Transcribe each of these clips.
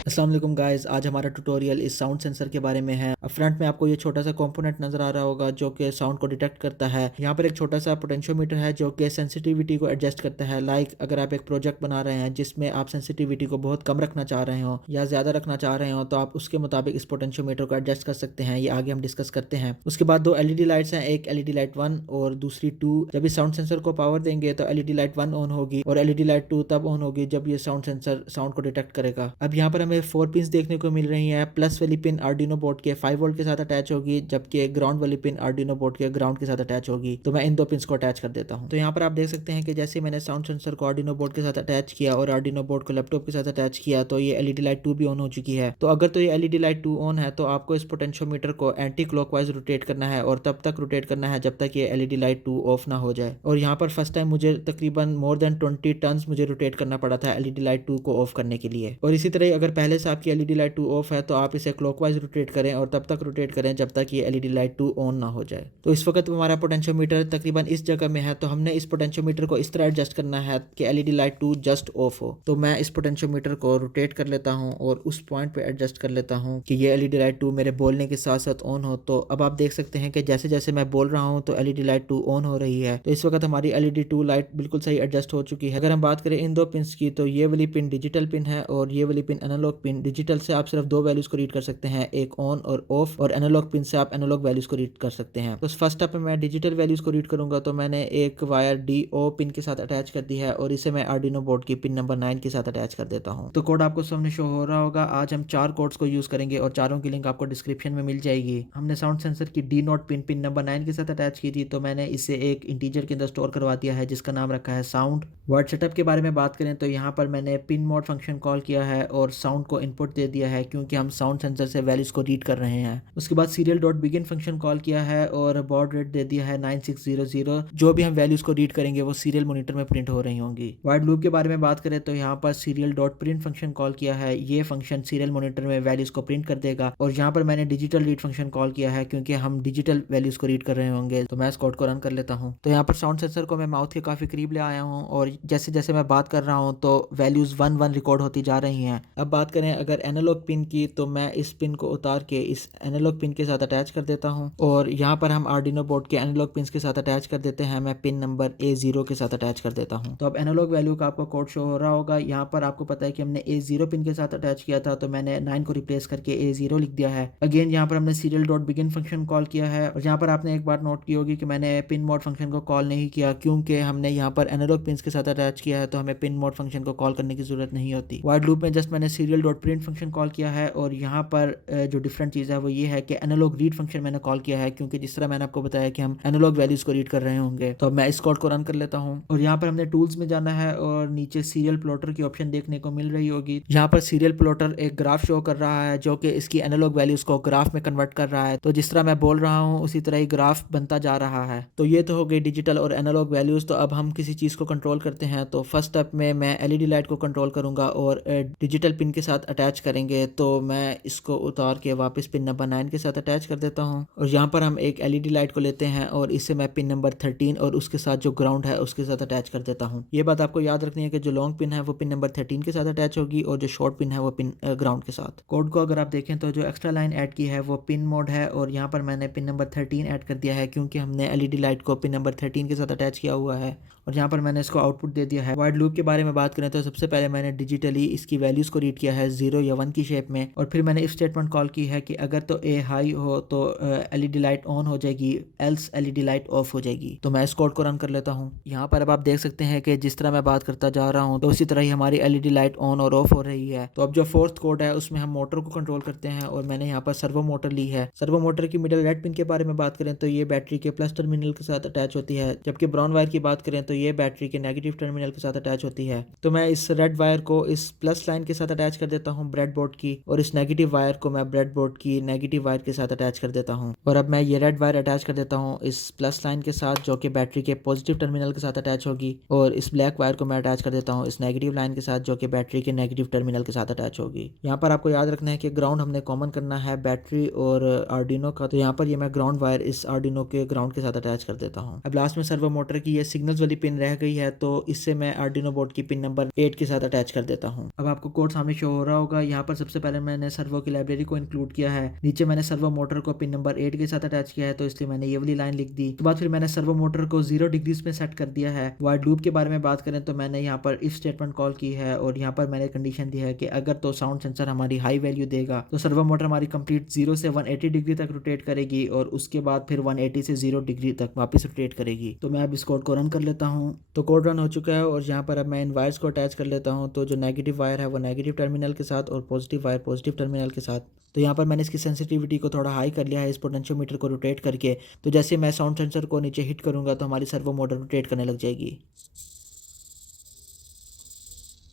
अस्सलाम वालेकुम गाइस, आज हमारा ट्यूटोरियल इस साउंड सेंसर के बारे में है। अब फ्रंट में आपको ये छोटा सा कंपोनेंट नजर आ रहा होगा जो कि साउंड को डिटेक्ट करता है। यहाँ पर एक छोटा सा पोटेंशियोमीटर है जो कि सेंसिटिविटी को एडजस्ट करता है। अगर आप एक प्रोजेक्ट बना रहे हैं जिसमें आप सेंसिटिविटी को बहुत कम रखना चाह रहे हो या ज्यादा रखना चाह रहे हो तो आप उसके मुताबिक इस पोटेंशियोमीटर को एडजस्ट कर सकते हैं। ये आगे हम डिस्कस करते हैं। उसके बाद दो एलईडी लाइट्स हैं, एक एलईडी लाइट 1 और दूसरी 2। जब इस साउंड सेंसर को पावर देंगे तो एलईडी लाइट 1 ऑन होगी और एलईडी लाइट 2 तब ऑन होगी जब ये साउंड सेंसर साउंड को डिटेक्ट करेगा। अब यहाँ पर हमें 4 पिन देखने को मिल रही है। प्लस वाली पिन आर्डिनो बोर्ड के 5 वोल्ट के साथ अटैच होगी, जबकि ग्राउंड वाली पिन आर्डिनो बोर्ड के ग्राउंड के साथ अटैच होगी। तो मैं इन दो पिन को अटैच कर देता हूँ। तो यहाँ पर आप देख सकते हैं कि जैसे मैंने साउंड सेंसर को आर्डिनो बोर्ड के साथ अटैच किया और आर्डिनो बोर्ड को लैपटॉप के साथ अटैच किया तो ये एलईडी लाइट 2 भी ऑन हो चुकी है। तो अगर तो ये एलईडी लाइट 2 ऑन है तो आपको इस पोटेंशियोमीटर को एंटी क्लॉकवाइज रोटेट करना है और तब तक रोटेट करना है जब तक ये एलईडी लाइट 2 ऑफ ना हो जाए। और यहाँ पर फर्स्ट टाइम मुझे तकरीबन मोर देन 20 टन्स मुझे रोटेट करना पड़ा था एलईडी लाइट 2 को ऑफ करने के लिए। और इसी तरह अगर पहले से आपकी एलईडी लाइट 2 ऑफ है तो आप इसे क्लॉकवाइज रोटेट करें और तब तक रोटेट करें जब तक ये एलईडी लाइट 2 ऑन ना हो जाए। तो इस वक्त हमारा पोटेंशियोमीटर तकरीबन इस जगह में है, तो हमने इस पोटेंशियोमीटर को इस तरह एडजस्ट करना है कि एलईडी लाइट 2 जस्ट ऑफ हो। तो मैं इस पोटेंशियोमीटर को रोटेट कर लेता हूं और उस पॉइंट पे एडजस्ट कर लेता हूं कि ये एलईडी लाइट 2 मेरे बोलने के साथ साथ ऑन हो। तो अब आप देख सकते हैं कि जैसे जैसे मैं बोल रहा हूं तो एलईडी लाइट 2 ऑन हो रही है। तो इस वक्त हमारी एलईडी 2 लाइट बिल्कुल सही एडजस्ट हो चुकी है। अगर हम बात करें इन दो पिन की तो ये वाली पिन डिजिटल पिन है और ये वाली पिन एनालॉग पिन। डिजिटल से आप सिर्फ दो वैल्यूज को रीड कर सकते हैं, एक ऑन और ऑफ, और एनालॉग पिन से आप एनालॉग वैल्यूज को रीड कर सकते हैं। तो फर्स्ट स्टेप में मैं डिजिटल वैल्यूज को रीड करूंगा तो मैंने एक वायर DO पिन के साथ अटैच कर दी है और इसे मैं आर्डिनो बोर्ड की पिन नंबर 9 के साथ अटैच कर देता हूं। तो कोड आपको सामने शो हो रहा होगा। आज हम 4 कोड्स को यूज करेंगे और चारों की लिंक आपको डिस्क्रिप्शन में मिल जाएगी। हमने साउंड सेंसर की D नोट पिन नंबर 9 के साथ अटैच की थी, तो मैंने इसे एक इंटीजर के अंदर स्टोर करवा दिया है जिसका नाम रखा है साउंड। वर्ड सेटअप के बारे में बात करें तो यहाँ पर मैंने पिन मोड फंक्शन कॉल किया है और साउंड को इनपुट दे दिया है क्योंकि हम साउंड सेंसर से वैल्यूज को रीड कर रहे हैं। उसके बाद serial dot begin function call किया है और बॉड रेट दे दिया है 9600। जो भी हम वैल्यूज को रीड करेंगे वो सीरियल मॉनिटर में प्रिंट हो रही होंगी। वाइड लूप के बारे में बात करें तो यहाँ पर serial dot print function call किया है। ये फंक्शन सीरियल मॉनिटर में वैल्यूज को प्रिंट कर देगा। और यहाँ पर मैंने डिजिटल रीड फंक्शन कॉल किया है क्योंकि हम डिजिटल वैल्यूज को रीड कर रहे होंगे। तो मैं इस कोड को रन कर लेता हूँ। तो यहाँ पर साउंड सेंसर को मैं माउथ के काफी करीब ले आया हूँ और जैसे जैसे मैं बात कर रहा हूँ तो वैल्यूज 1 1 रिकॉर्ड होती जा रही हैं। अब बात करें अगर एनालॉग पिन की तो मैं इस पिन को उतार के इस एनालॉग पिन के साथ अटैच कर देता हूँ और यहाँ पर हम आर्डिनो बोर्ड के एनालॉग पिन के साथ अटैच कर देते हैं। मैं पिन नंबर A0 के साथ अटैच कर देता हूँ। तो अब एनालॉग वैल्यू का आपको कोड शो हो रहा होगा। यहाँ पर आपको पता है कि हमने A0 पिन के साथ अटैच किया था तो मैंने 9 को रिप्लेस करके A0 लिख दिया है। अगेन यहाँ पर हमने serial dot begin function call किया है और यहाँ पर आपने एक बार नोट की होगी कि मैंने पिन मोड फंक्शन को कॉल नहीं किया क्योंकि हमने यहाँ पर एनालॉग पिन के साथ अटैच किया है तो हमें पिन मोड फंक्शन को कॉल करने की जरूरत नहीं होती। वाइड लूप में जस्ट मैंने serial dot print function call किया है और यहाँ पर जो डिफरेंट चीज़ है वो ये है कि एनालॉग रीड फंक्शन मैंने कॉल किया है क्योंकि जिस तरह मैंने आपको बताया कि हम एनालॉग वैल्यूज को रीड कर रहे होंगे। तो मैं इस कोड को रन कर लेता हूँ और यहाँ पर हमने टूल्स में जाना है और नीचे सीरियल प्लॉटर की ऑप्शन देखने को मिल रही होगी। यहाँ पर सीरियल प्लॉटर एक ग्राफ शो कर रहा है जो कि इसकी एनालॉग वैल्यूज को ग्राफ में कन्वर्ट कर रहा है। तो जिस तरह मैं बोल रहा हूँ उसी तरह ही ग्राफ बनता जा रहा है। तो ये तो हो गई डिजिटल और एनालॉग वैल्यूज। तो अब हम किसी चीज़ को कंट्रोल करते हैं। तो फर्स्ट स्टेप में मैं एलईडी लाइट को कंट्रोल करूंगा और डिजिटल पिन के साथ अटैच करेंगे। तो मैं इसको उतार के वापस पिन नंबर 9 के साथ अटैच कर देता हूँ और यहाँ पर हम एक एलईडी लाइट को लेते हैं और इसे मैं पिन नंबर 13 और उसके साथ जो ग्राउंड है उसके साथ अटैच कर देता हूँ। ये बात आपको याद रखनी है कि जो लॉन्ग पिन है वो पिन नंबर 13 के साथ अटैच होगी और जो शॉर्ट पिन है वो पिन ग्राउंड के साथ। कोड को अगर आप देखें तो जो एक्स्ट्रा लाइन ऐड की है वो पिन मोड है और यहाँ पर मैंने पिन नंबर 13 ऐड कर दिया है क्योंकि हमने एलईडी लाइट को पिन नंबर 13 के साथ अटैच किया हुआ है और यहाँ पर मैंने इसको आउटपुट दे दिया है। वाइड लूप के बारे में बात करें तो सबसे पहले मैंने डिजिटली इसकी वैल्यूज को रीड किया है 0 या 1 की शेप में और फिर मैंने इफ स्टेटमेंट कॉल की है कि अगर तो A हाई हो तो एलईडी लाइट ऑन हो जाएगी, एल्स एलईडी लाइट ऑफ हो जाएगी। तो मैं इस कोड को रन कर लेता हूँ। यहाँ पर अब आप देख सकते हैं कि जिस तरह मैं बात करता जा रहा हूँ तो उसी तरह ही हमारी एलईडी लाइट ऑन और ऑफ हो रही है। तो अब जो फोर्थ कोड है उसमें हम मोटर को कंट्रोल करते हैं और मैंने यहाँ पर सर्वो मोटर ली है। सर्वो मोटर की मिडिल रेड पिन के बारे में बात करें तो ये बैटरी के प्लस टर्मिनल के साथ अटैच होती है, जबकि ब्राउन वायर की बात करें तो ये बैटरी के नेगेटिव टर्मिनल के साथ अटैच होती है। तो मैं इस रेड वायर को इस प्लस लाइन के साथ अटैच कर देता हूँ ब्रेडबोर्ड की और इस नेगेटिव वायर को मैं ब्रेडबोर्ड की नेगेटिव वायर के साथ अटैच कर देता हूँ। और अब मैं ये रेड वायर अटैच कर देता हूँ इस प्लस लाइन के साथ जो कि बैटरी के पॉजिटिव टर्मिनल के साथ अटैच होगी और इस ब्लैक वायर को मैं अटैच कर देता हूँ इस नेगेटिव लाइन के साथ जो कि बैटरी के नेगेटिव टर्मिनल के साथ अटैच होगी। यहाँ पर आपको याद रखना है कि ग्राउंड हमने कॉमन करना है बैटरी और आर्डिनो का। तो यहाँ पर ये मैं ग्राउंड वायर इस आर्डिनो के ग्राउंड के साथ अटैच कर देता हूँ। अब लास्ट में सर्वो मोटर की ये सिग्नल्स वाली पिन पिन रह गई है, तो इससे मैं आर्डिनो बोर्ड की पिन नंबर 8 के साथ अटैच कर देता हूँ। अब आपको कोड सामने शो हो रहा होगा। यहाँ पर सबसे पहले मैंने सर्वो की लाइब्रेरी को इंक्लूड किया है। नीचे मैंने सर्वो मोटर को पिन नंबर 8 के साथ अटैच किया है, तो इसलिए मैंने ये वाली लाइन लिख दी। तो बाद फिर मैंने सर्वो मोटर को 0 डिग्रीज में सेट कर दिया है। वाइड लूप के बारे में बात करें तो मैंने यहाँ पर इफ स्टेटमेंट कॉल की है और यहाँ पर मैंने कंडीशन दी है कि अगर तो साउंड सेंसर हमारी हाई वैल्यू देगा तो सर्वो मोटर हमारी कंप्लीट 0 से 180 डिग्री तक रोटेट करेगी और उसके बाद फिर 180 से 0 डिग्री तक वापस रोटेट करेगी। तो मैं अब इस कोड को रन कर लेता हूँ। तो कोड रन हो चुका है और यहाँ पर अब मैं इन वायर्स को अटैच कर लेता हूँ। तो जो नेगेटिव वायर है वो नेगेटिव टर्मिनल के साथ और पॉजिटिव वायर पॉजिटिव टर्मिनल के साथ। तो यहाँ पर मैंने इसकी सेंसिटिविटी को थोड़ा हाई कर लिया है इस पोटेंशियोमीटर को रोटेट करके। तो जैसे मैं साउंड सेंसर को नीचे हिट करूँगा तो हमारी सर्वो मोटर रोटेट करने लग जाएगी।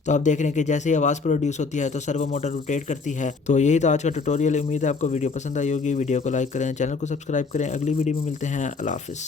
तो आप देख रहे हैं कि जैसे ही आवाज़ प्रोड्यूस होती है तो सर्वो मोटर रोटेट करती है। तो यही था आज का ट्यूटोरियल। उम्मीद है आपको वीडियो पसंद आई होगी। वीडियो को लाइक करें, चैनल को सब्सक्राइब करें। अगली वीडियो में मिलते हैं। अल्लाह हाफिज़।